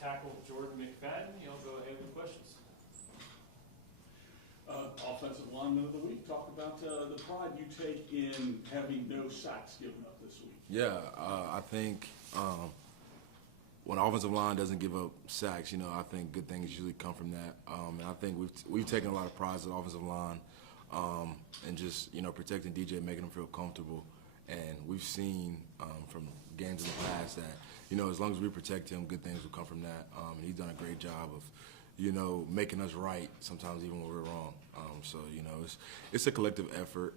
tackle Jordan McFadden. Y'all go ahead with questions. Offensive lineman of the week. Talk about the pride you take in having no sacks given up this week. Yeah, I think when offensive line doesn't give up sacks, I think good things usually come from that. And I think we've taken a lot of pride as an offensive line, and just protecting DJ, making him feel comfortable. And we've seen from games in the past that as long as we protect him, good things will come from that. And he's done a great job of making us right sometimes even when we're wrong. So it's a collective effort,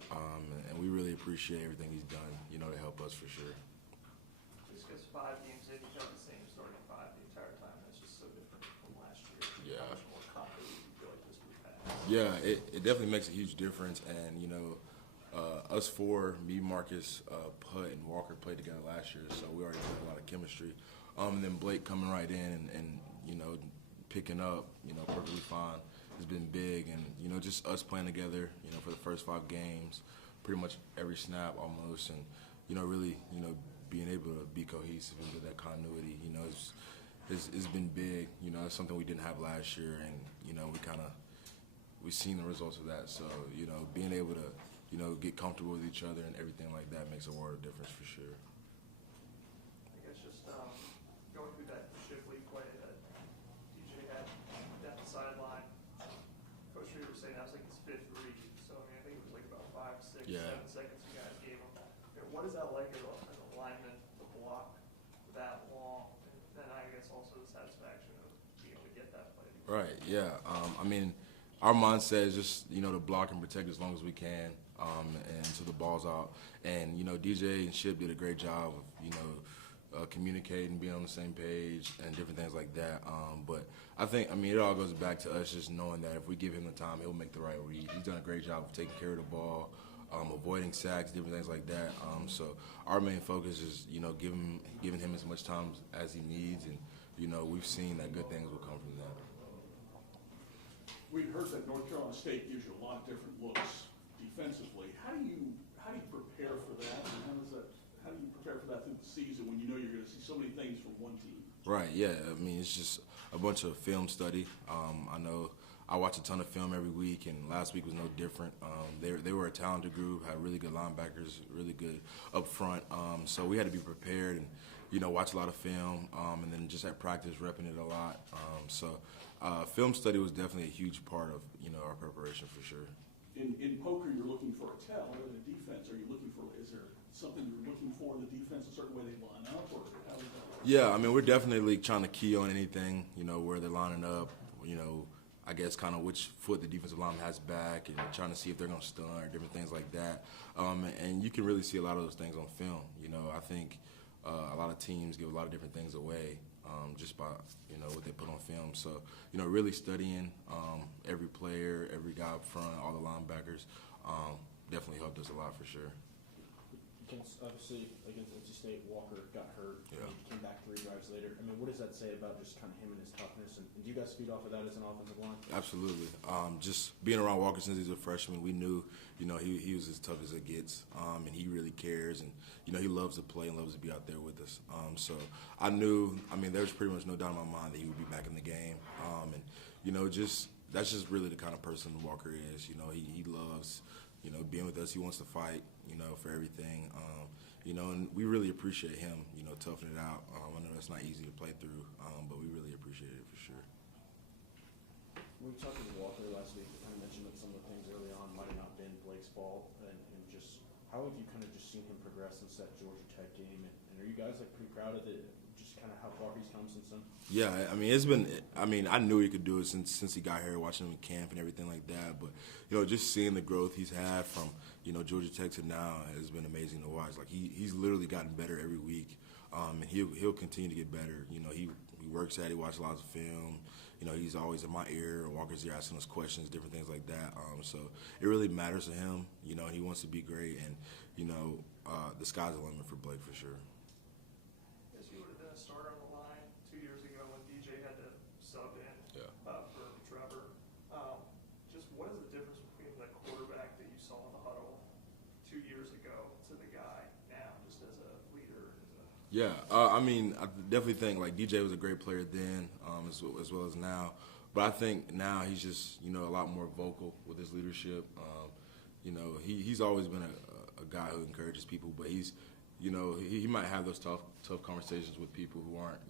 and we really appreciate everything he's done to help us for sure. Just because 5 games in, you've done the same starting 5 the entire time. That's just so different from last year. Yeah. How much more confident do you feel like this week has? Yeah, it definitely makes a huge difference. And us four, me, Marcus, Putt, and Walker played together last year, so we already had a lot of chemistry. And then Blake coming right in and picking up, perfectly fine has been big. And just us playing together, for the first 5 games, pretty much every snap almost, and really being able to be cohesive and get that continuity, it's been big. It's something we didn't have last year, and we've seen the results of that. So being able to get comfortable with each other and everything like that makes a world of difference for sure. I guess just going through that Shipley play that DJ had down the sideline, Coach Reed was saying that was like his 5th read. So I think it was like about 5, 6, 7 seconds you guys gave him. What is that like as a lineman to block that long? And then I guess also the satisfaction of being able to get that play. Right, yeah. Our mindset is just, to block and protect as long as we can, and until the ball's out. And, DJ and Ship did a great job of, communicating, being on the same page, and different things like that. But I think, it all goes back to us just knowing that if we give him the time, he'll make the right read. He's done a great job of taking care of the ball, avoiding sacks, different things like that. So our main focus is, giving him as much time as he needs, and, we've seen that good things will come from that. We've heard that North Carolina State gives you a lot of different looks defensively. How do you prepare for that? And how do you prepare for that through the season when you're going to see so many things from one team? Right. Yeah. It's just a bunch of film study. I know I watch a ton of film every week, and last week was no different. They were a talented group, had really good linebackers, really good up front. So we had to be prepared and watch a lot of film, and then just at practice repping it a lot. Film study was definitely a huge part of our preparation for sure. In poker, you're looking for a tell. In the defense, is there something you're looking for in the defense, a certain way they line up, or how is that? Yeah, we're definitely trying to key on anything, where they're lining up, I guess kind of which foot the defensive lineman has back, and trying to see if they're going to stun or different things like that. And you can really see a lot of those things on film. I think a lot of teams give a lot of different things away just by, what they put on film. So, really studying every player, every guy up front, all the linebackers definitely helped us a lot for sure. Obviously, against NC State, Walker got hurt. Yeah. He came back 3 drives later. What does that say about just kind of him and his toughness? And do you guys feed off of that as an offensive line? Absolutely. Just being around Walker since he's a freshman, we knew, he was as tough as it gets, and he really cares, and he loves to play and loves to be out there with us. So I knew, there was pretty much no doubt in my mind that he would be back in the game, and that's just really the kind of person Walker is. He loves, being with us. He wants to fight, for everything. And we really appreciate him, toughing it out. I know that's not easy to play through, but we really appreciate it for sure. When we talked to Walker last week, we kind of mentioned that some of the things early on might have not been Blake's fault, and just how have you kind of just seen him progress since that Georgia Tech game? And are you guys pretty proud of it? Just kind of how far he's come since then? Yeah, it's been. I knew he could do it since he got here, watching him in camp and everything like that. But just seeing the growth he's had from Georgia Tech to now has been amazing to watch. Like he's literally gotten better every week, and he'll continue to get better. He works at it, he watches lots of film. He's always in my ear, Walker's ear, asking us questions, different things like that. So it really matters to him. He wants to be great, and the sky's the limit for Blake for sure. Yes, you would have been a starter on the line 2 years ago when DJ had to sub in for Trevor. Just what is the difference between the quarterback that you saw in the huddle 2 years ago to the guy now, just as a leader? Yeah, I mean, I definitely think like DJ was a great player then, as well as now. But I think now he's just a lot more vocal with his leadership. He's always been a guy who encourages people, but he might have those tough conversations with people who aren't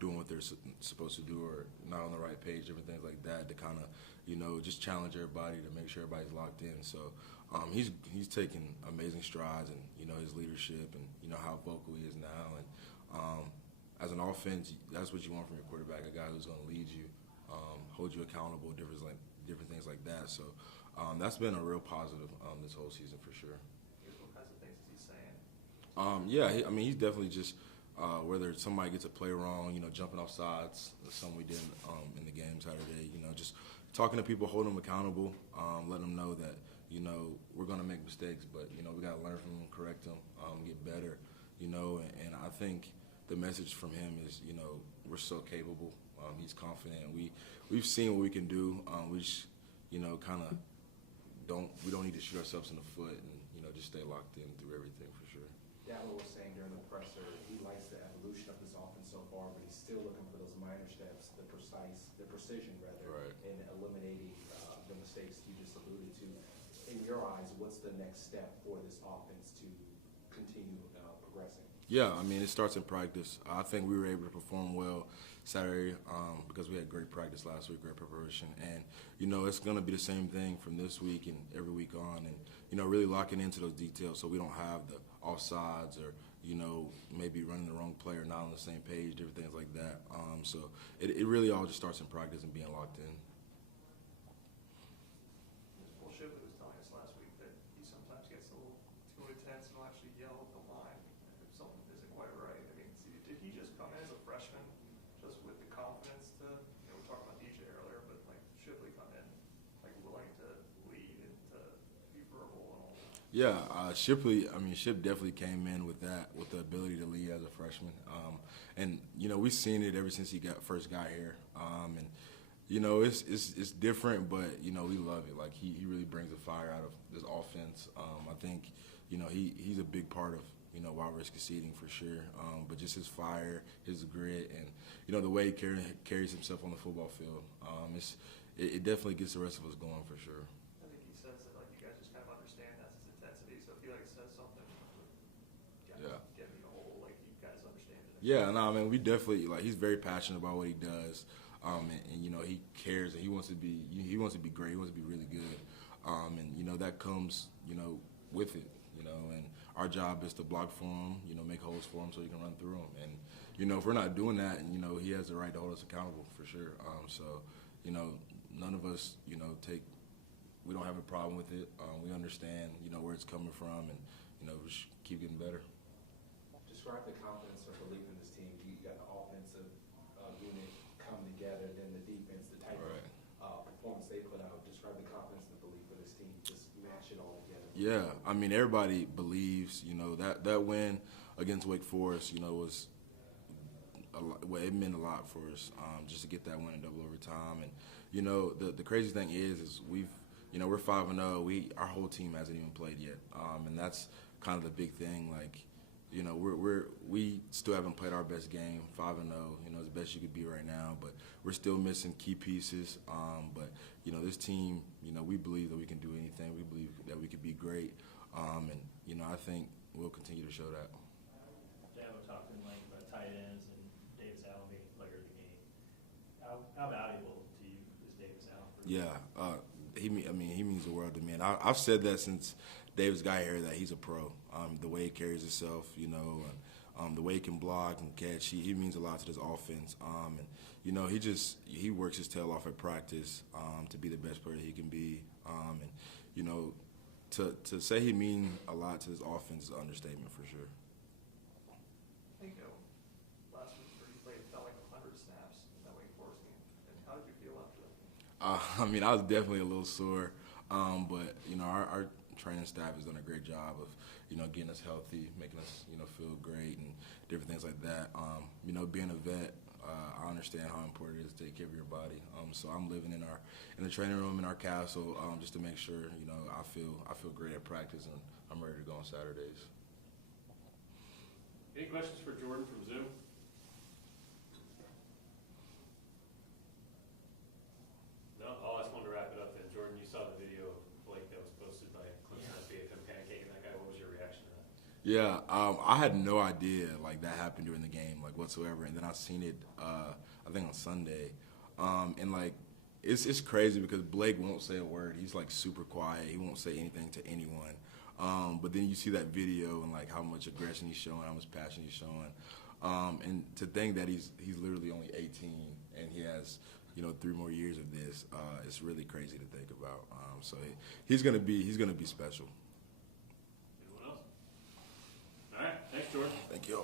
doing what they're supposed to do or not on the right page, different things like that to kind of just challenge everybody to make sure everybody's locked in. So he's taken amazing strides in his leadership and how vocal he is now. And as an offense, that's what you want from your quarterback, a guy who's going to lead you, hold you accountable, different things like that. So that's been a real positive this whole season for sure. What kinds of things is he saying? He's definitely just whether somebody gets a play wrong, jumping off sides, something we did in the game Saturday, just talking to people, holding them accountable, letting them know that we're going to make mistakes, but we got to learn from them, correct them, get better, and I think the message from him is we're so capable. He's confident. We've seen what we can do. We just kind of we don't need to shoot ourselves in the foot and just stay locked in through everything for sure. Dallas was saying during the presser he likes the evolution of this offense so far, but he's still looking for those minor steps, the precision rather, Right. in eliminating the mistakes you just alluded to. In your eyes, what's the next step for this offense to continue progressing? Yeah, it starts in practice. I think we were able to perform well Saturday because we had great practice last week, great preparation. And, it's going to be the same thing from this week and every week on. And, really locking into those details so we don't have the offsides or, maybe running the wrong play or not on the same page, different things like that. So it really all just starts in practice and being locked in. Well, Shipley was telling us last week that he sometimes gets a little too intense and will actually yell at the line if something isn't quite right. Did he just come in as a freshman just with the confidence to, we were talking about DJ earlier, but Shipley come in willing to lead and to be verbal and all that? Yeah, Ship definitely came in with the ability to lead as a freshman. And we've seen it ever since he first got here. It's different, but, we love it. Like, he really brings the fire out of this offense. I think, he's a big part of, why we're succeeding for sure. But just his fire, his grit, and, the way he carries himself on the football field, it definitely gets the rest of us going for sure. I think he says that you guys just kind of understand that's his intensity. So if he says something, get me the whole you guys understand it. Yeah, we definitely he's very passionate about what he does, and he cares and he wants to be great. He wants to be really good, and that comes with it, and our job is to block for him, make holes for him so he can run through them, and if we're not doing that, he has the right to hold us accountable for sure. So none of us we don't have a problem with it. We understand where it's coming from, and we should keep getting better. Describe the confidence or belief in this team. You got the offensive unit come together, then the defense, the type of performance they put out. Describe the confidence and the belief for this team. Just match it all together. Yeah, everybody believes. That win against Wake Forest, was it meant a lot for us just to get that win in double overtime. And the crazy thing is we're 5-0. Our whole team hasn't even played yet, and that's kind of the big thing. We still haven't played our best game, 5-0, as best you could be right now, but we're still missing key pieces. But this team, we believe that we can do anything. We believe that we could be great, and I think we'll continue to show that. Dabo talked in length about tight ends and Davis Allen being a player of the game. How valuable to you is Davis Allen? He means the world to me, and I've said that since Davis got here that he's a pro. The way he carries himself, the way he can block and catch, he means a lot to this offense. And he works his tail off at practice to be the best player he can be. And to say he means a lot to this offense is an understatement for sure. I think last week he played felt like 100 snaps in that Wake Forest game. And how did you feel after that? I was definitely a little sore, but our training staff has done a great job of getting us healthy, making us feel great and different things like that. Being a vet, I understand how important it is to take care of your body. So I'm living in the training room in our castle just to make sure I feel great at practice and I'm ready to go on Saturdays. Any questions for Jordan from Zoom? No? I'll ask one to wrap it up then. Jordan, you saw the video of Blake that was posted by Clemson SB of him pancaking that guy. What was your reaction to that? Yeah, I had no idea like that happened during the game like whatsoever, and then I seen it I think on Sunday, and like it's crazy because Blake won't say a word. He's like super quiet. He won't say anything to anyone. But then you see that video and like how much aggression he's showing, how much passion he's showing, and to think that he's literally only 18 and he has 3 more years of this, it's really crazy to think about. So he's gonna be special. Anyone else? All right. Thanks, Jordan. Thank you.